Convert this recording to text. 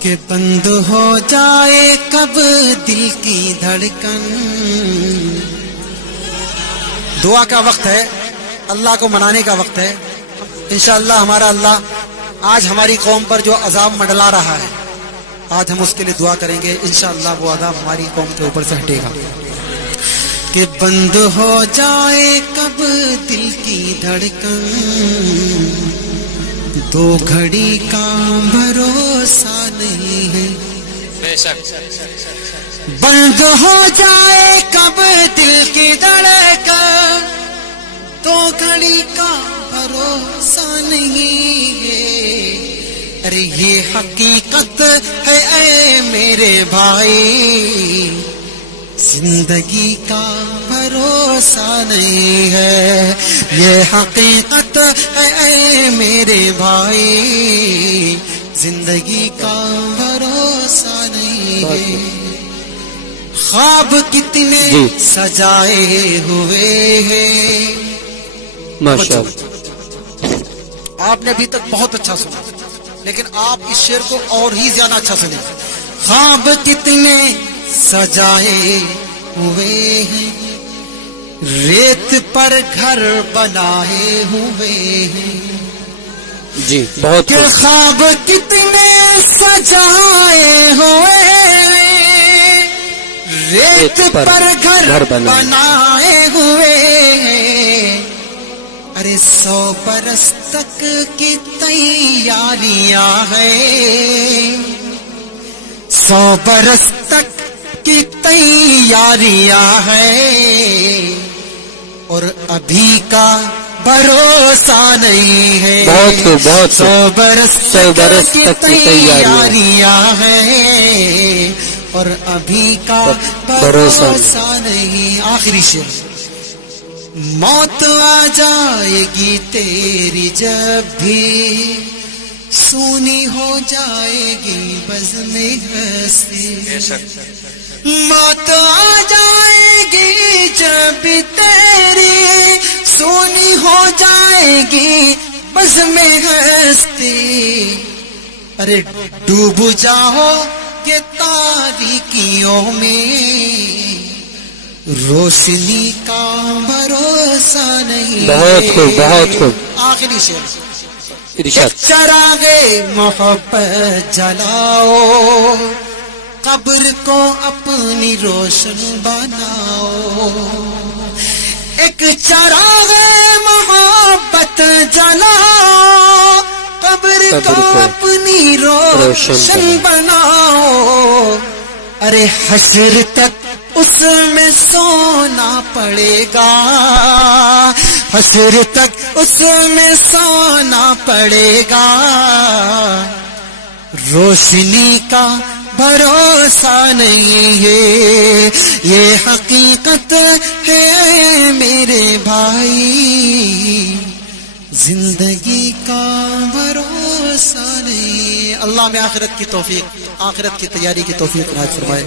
کہ بند ہو جائے کب دل کی دھڑکن. دعا کا وقت ہے، اللہ کو منانے کا وقت ہے. انشاءاللہ ہمارا اللہ آج ہماری قوم پر جو عذاب منڈلا رہا ہے، آج ہم اس کے لیے دعا کریں گے، انشاءاللہ وہ عذاب ہماری قوم کے اوپر سے ہٹے گا. کہ بند ہو جائے کب دل کی دھڑکن، دو گھڑی کا بھروسہ نہیں ہے. بے شک بند ہو جائے کب دل کی دھڑکن، دو گھڑی کا بھروسہ نہیں ہے. ارے یہ حقیقت ہے اے میرے بھائی، زندگی کا بھروسہ نہیں ہے. یہ حقیقت ہے اے میرے بھائی، زندگی کا بھروسہ نہیں ہے. خواب کتنے سجائے ہوئے ہیں. آپ نے ابھی تک بہت اچھا سنا، لیکن آپ اس شعر کو اور ہی زیادہ اچھا سنیں. خواب کتنے سجائے ہوئے ہیں، ریت پر گھر بنائے ہوئے ہیں. جی بہت. کہ خواب کتنے سجائے ہوئے ہیں، ریت پر گھر بنائے ہوئے ہیں. ارے 100 برس تک کی تیاریاں ہیں، 100 برس تک کی تیاریاں ہیں، اور ابھی کا بھروسہ نہیں ہے. 100 برس تک کی تیاریاں ہیں، اور ابھی کا بھروسہ نہیں. آخری شعر. موت آ جائے گی تیری جب بھی، سونی ہو جائے گی بزم ہستی. موت آ جائے گی جب بھی تیری، سونی ہو جائے گی بزم ہستی. ارے ڈوب جاؤ کہ تاریکیوں میں، روشنی کا بھروسہ نہیں. بہت خوب بہت خوب. آخری شعر. چراغ محبت جلاؤ، قبر کو اپنی روشن بناؤ. ایک چراغ محبت جلاؤ، قبر کو اپنی روشن بناؤ. ارے حشر تک اس میں سونا پڑے گا، حشر تک اس میں سونا پڑے گا. روشنی کا بھروسہ نہیں ہے، یہ حقیقت ہے میرے بھائی، زندگی کا بھروسہ نہیں. اللہ میں آخرت کی توفیق، آخرت کی تیاری کی توفیق عنایت فرمائے.